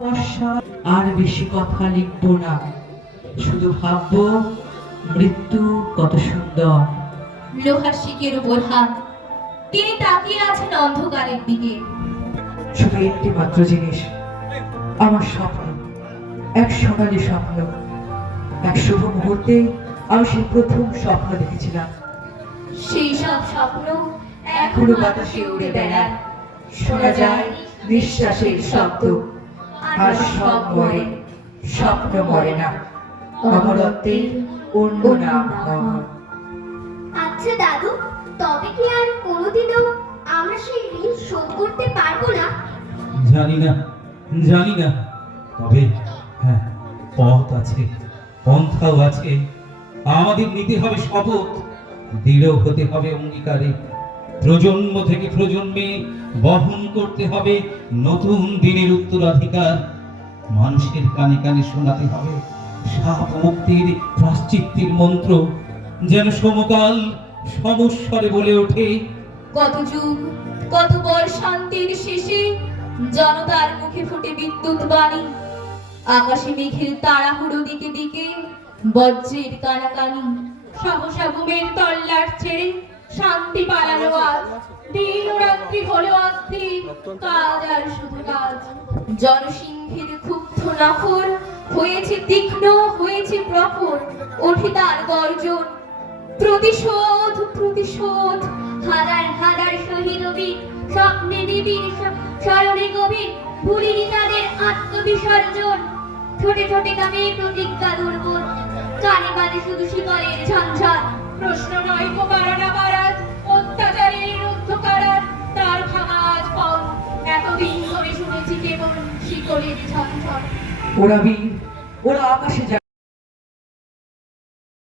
বর্ষা আর বেশি কথা লিখবো না, শুধু ভাববো মৃত্যু কত সুন্দর। লোহার শিকের উপর হাত, তিনি তাকিয়ে আছেন অন্ধকারের দিকে। শুধু একটি মাত্র জিনিস, আমার স্বপ্ন, এক সোনালী স্বপ্ন। এক শুভ মুহূর্তে আমি সেই প্রথম স্বপ্ন দেখেছিলাম। সেই সব স্বপ্ন এখনো বাতাসে উড়ে বেড়ায়, শোনা যায় নিঃশ্বাসের শব্দ। আর সব মরে, স্বপ্ন মরে না, অমরত্বের অন্য নাম অমর। আচ্ছা দাদু, তবে কি আর কোনোদিনও আমরা সেই ঋণ শোধ করতে পারবো না? জানি না, জানি না, তবে হ্যাঁ, পথ আছে, পন্থাও আছে। আমাদের নিতে হবে শপথ, দৃঢ় হতে হবে অঙ্গীকারে। প্রজন্ম থেকে প্রজন্মে বহন করতে হবে নতুন দিনের উত্তরাধিকার। মানুষের কানে কানে শোনাতে হবে সাপ মুক্তির প্রাশ্চিত্যের মন্ত্র, যেন সমকাল সমস্বরে বলে ওঠে। কত যুগ, কত বর শান্তির শেষে জনতার মুখে ফুটে বিদ্যুৎ বাণী। আকাশে মেঘের তাড়াহুড়ো দিকে দিকে বজ্রের কানাকানি। সহসা ঘুমের তল্লাট ছেড়ে শান্তি পালালো আজ। দিন ও রাত্রি হলো অস্থির, কাজ আর শুধু কাজ। জনসিংহের ক্ষুব্ধ নখর হয়েছে তীক্ষ্ণ, হয়েছে প্রখর। ওঠে তার গর্জন, প্রতিশোধ, প্রতিশোধ। হাজার হাজার শহীদ বীর, স্বপ্নে নিবিড়, স্মরণে গভীর, ভুলিনি তাদের আত্মবিসর্জন। ছোটে ছোটে গামে প্রতিজ্ঞা দুর্বোধ, কানে বাজে শুধু শিকলের ঝঞ্ঝাট। প্রশ্ন নয় গো বারানা বারাত, অত্যাচারের রুদ্ধকারার তার ভাঙা আজ পথ। এতদিন ধরে শুনেছি কেবল শিকলের ঝঞ্ঝাট। ওরা বীর, ওরা আকাশে যায়।